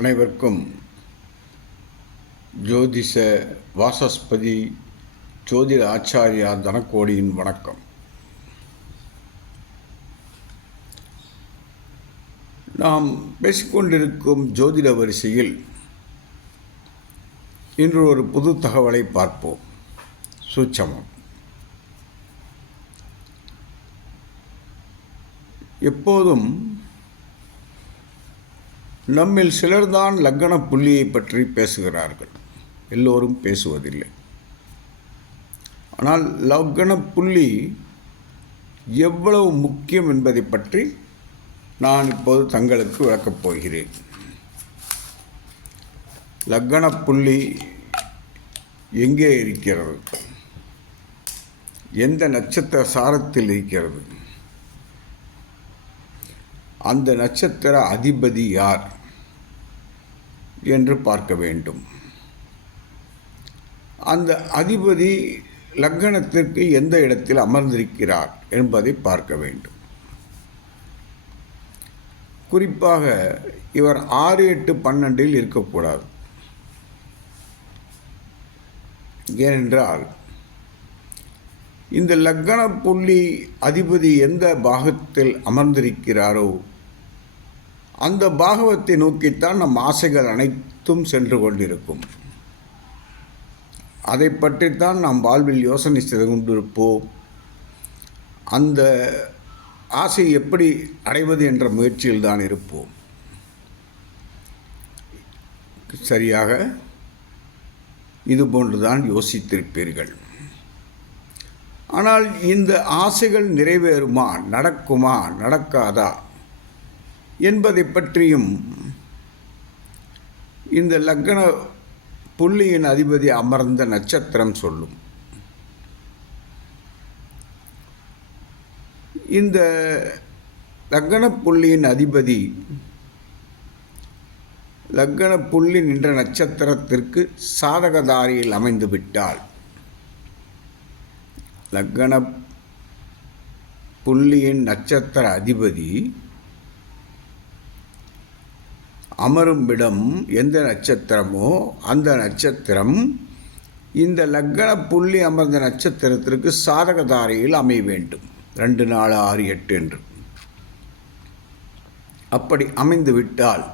அனைவருக்கும் ஜோதிஷ வாசஸ்பதி ஜோதிட ஆச்சாரியா தனக்கோடியின் வணக்கம். நாம் பேசிக்கொண்டிருக்கும் ஜோதிட வரிசையில் இன்று ஒரு புது தகவலை பார்ப்போம். சூட்சமம். எப்போதும் நம்மில் சிலர்தான் லக்ன புள்ளியை பற்றி பேசுகிறார்கள். எல்லோரும் பேசுவதில்லை. ஆனால் லக்ன புள்ளி எவ்வளவு முக்கியம் என்பதை பற்றி நான் இப்போது தங்களுக்கு விளக்கப் போகிறேன். லக்ன புள்ளி எங்கே இருக்கிறது? எந்த நட்சத்திர சாரத்தில் இருக்கிறது? அந்த நட்சத்திர அதிபதி யார் என்று பார்க்க வேண்டும். அந்த அதிபதி லக்னத்திற்கு எந்த இடத்தில் அமர்ந்திருக்கிறார் என்பதை பார்க்க வேண்டும். குறிப்பாக இவர் 6, 8, 12 இருக்கக்கூடாது. ஏனென்றால் இந்த லக்ன புள்ளி அதிபதி எந்த பாகத்தில் அமர்ந்திருக்கிறாரோ அந்த பாகவத்தை நோக்கித்தான் நம் ஆசைகள் அனைத்தும் சென்று கொண்டிருக்கும். அதை பற்றித்தான் நாம் வாழ்வில் யோசனை செய்து கொண்டிருப்போம். அந்த ஆசை எப்படி அடைவது என்ற முயற்சியில் தான் இருப்போம். சரியாக இதுபோன்றுதான் யோசித்திருப்பீர்கள். ஆனால் இந்த ஆசைகள் நிறைவேறுமா, நடக்குமா, நடக்காதா என்பதை பற்றியும் இந்த லக்ன புள்ளியின் அதிபதி அமர்ந்த நட்சத்திரம் சொல்லும். இந்த லக்ன புள்ளியின் அதிபதி லக்ன புள்ளி நின்ற நட்சத்திரத்திற்கு சாதகதாரியில் அமைந்துவிட்டால், லக்ன புள்ளியின் நட்சத்திர அதிபதி அமரும் இடம் எந்த நட்சத்திரமோ அந்த நட்சத்திரம் இந்த லக்ன புள்ளி அமர்ந்த நட்சத்திரத்திற்கு சாதகதாரையில் அமைய வேண்டும். 2, 4, 6, 8 என்று. அப்படி அமைந்துவிட்டால்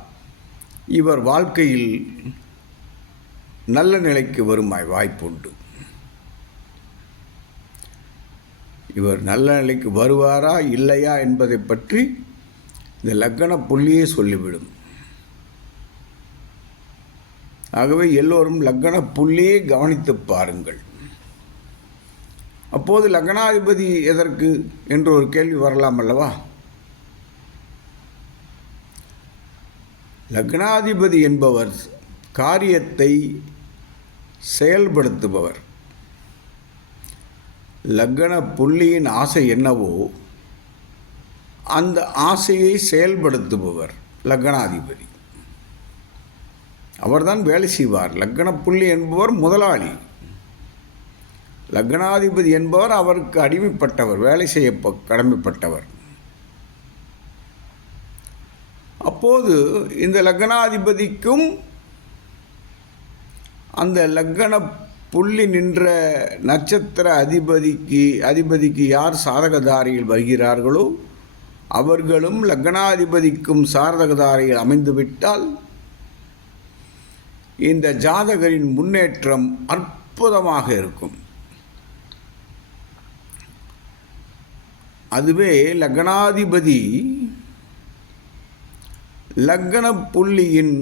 இவர் வாழ்க்கையில் நல்ல நிலைக்கு வரும் வாய்ப்புண்டு. இவர் நல்ல நிலைக்கு வருவாரா இல்லையா என்பதை பற்றி இந்த லக்ன புள்ளியே சொல்லிவிடும். ஆகவே எல்லோரும் லக்ன புள்ளியை கவனித்து பாருங்கள். அப்போது லக்னாதிபதி எதற்கு என்று ஒரு கேள்வி வரலாம் அல்லவா? லக்னாதிபதி என்பவர் காரியத்தை செயல்படுத்துபவர். லக்ன புள்ளியின் ஆசை என்னவோ அந்த ஆசையை செயல்படுத்துபவர் லக்னாதிபதி. அவர்தான் வேலை செய்வார். லக்ன புள்ளி என்பவர் முதலாளி. லக்னாதிபதி என்பவர் அவருக்கு அடிமைப்பட்டவர், வேலை செய்ய கடமைப்பட்டவர். அப்போது இந்த லக்னாதிபதிக்கும் அந்த லக்ன புள்ளி நின்ற நட்சத்திர அதிபதிக்கு யார் சாதகதாரியில் வருகிறார்களோ அவர்களும் லக்னாதிபதிக்கும் சாதகதாரியில் அமைந்துவிட்டால் இந்த ஜாதகரின் முன்னேற்றம் அற்புதமாக இருக்கும். அதுவே லக்னாதிபதி லக்ன புள்ளியின்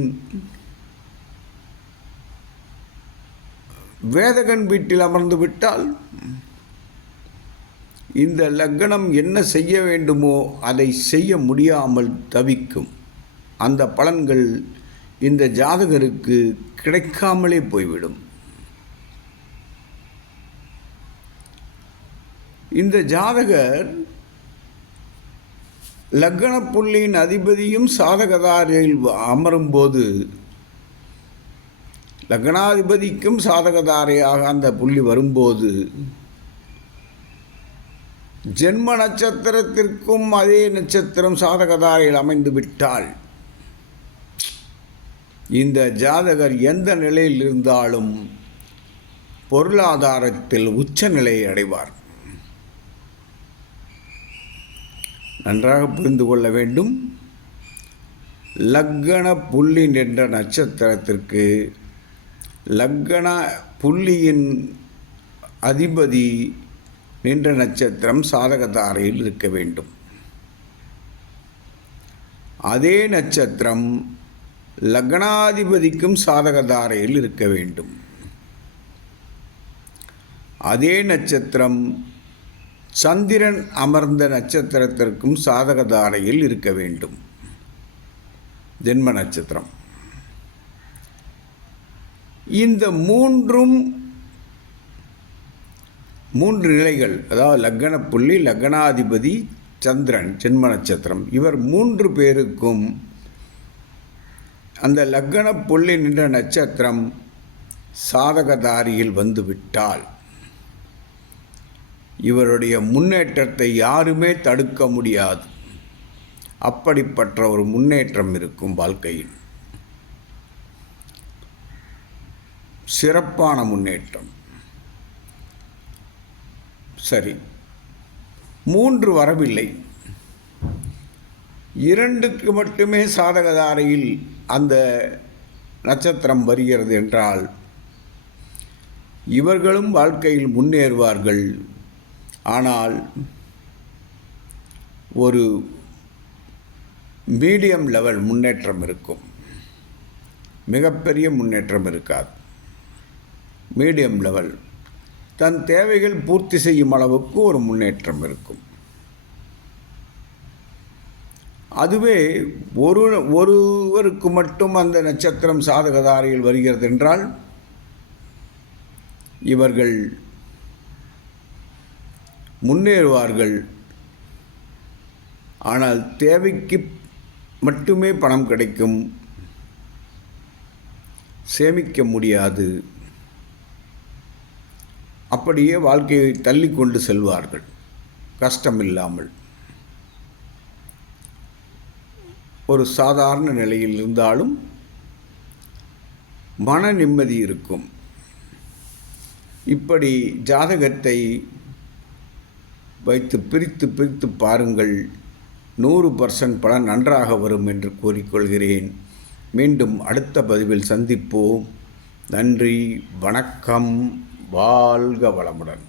வேதகன் வீட்டில் அமர்ந்து விட்டால் இந்த லக்னம் என்ன செய்ய வேண்டுமோ அதை செய்ய முடியாமல் தவிக்கும். அந்த பலன்கள் இந்த ஜாதகருக்கு கிடைக்காமலே போய்விடும். இந்த ஜாதகர் லக்ன புள்ளியின் அதிபதியும் சாதகதாரியில் அமரும்போது லக்னாதிபதிக்கும் சாதகதாரையாக அந்த புள்ளி வரும்போது ஜென்ம நட்சத்திரத்திற்கும் அதே நட்சத்திரம் சாதகதாரையில் அமைந்து விட்டால் இந்த ஜாதகர் எந்த நிலையில் இருந்தாலும் பொருளாதாரத்தில் உச்ச நிலையை அடைவார். நன்றாக புரிந்து கொள்ள வேண்டும். லக்கண புள்ளி என்ற நட்சத்திரத்திற்கு லக்கண புள்ளியின் அதிபதி நின்ற நட்சத்திரம் சாதகதாரையில் இருக்க வேண்டும். அதே நட்சத்திரம் லக்னாதிபதிக்கும் சாதகதாரையில் இருக்க வேண்டும். அதே நட்சத்திரம் சந்திரன் அமர்ந்த நட்சத்திரத்திற்கும் சாதகதாரையில் இருக்க வேண்டும். ஜென்ம நட்சத்திரம். இந்த மூன்று நிலைகள், அதாவது லக்கண புள்ளி, லக்னாதிபதி, சந்திரன், ஜென்ம நட்சத்திரம், இவர் 3 பேருக்கும் அந்த லக்கண புள்ளி நின்ற நட்சத்திரம் சாதகதாரியில் வந்துவிட்டால் இவருடைய முன்னேற்றத்தை யாருமே தடுக்க முடியாது. அப்படிப்பட்ட ஒரு முன்னேற்றம் இருக்கும் வாழ்க்கையில். சிறப்பான முன்னேற்றம். சரி, 3 வரவில்லை, 2க்கு மட்டுமே சாதகதாரையில் அந்த நட்சத்திரம் வருகிறது என்றால் இவர்களும் வாழ்க்கையில் முன்னேறுவார்கள். ஆனால் ஒரு மீடியம் லெவல் முன்னேற்றம் இருக்கும், மிகப்பெரிய முன்னேற்றம் இருக்காது. மீடியம் லெவல், தன் தேவைகள் பூர்த்தி செய்யும் அளவுக்கு ஒரு முன்னேற்றம் இருக்கும். அதுவே ஒருவருக்கு மட்டும் அந்த நட்சத்திரம் சாதகதாரையில் வருகிறது என்றால் இவர்கள் முன்னேறுவார்கள். ஆனால் தேவைக்கு மட்டுமே பணம் கிடைக்கும், சேமிக்க முடியாது. அப்படியே வாழ்க்கையை தள்ளி கொண்டு செல்வார்கள் கஷ்டமில்லாமல். ஒரு சாதாரண நிலையில் இருந்தாலும் மன நிம்மதி இருக்கும். இப்படி ஜாதகத்தை வைத்து பிரித்து பாருங்கள். 100% பலன் நன்றாக வரும் என்று கூறிக்கொள்கிறேன். மீண்டும் அடுத்த பதிவில் சந்திப்போம். நன்றி, வணக்கம், வாழ்க வளமுடன்.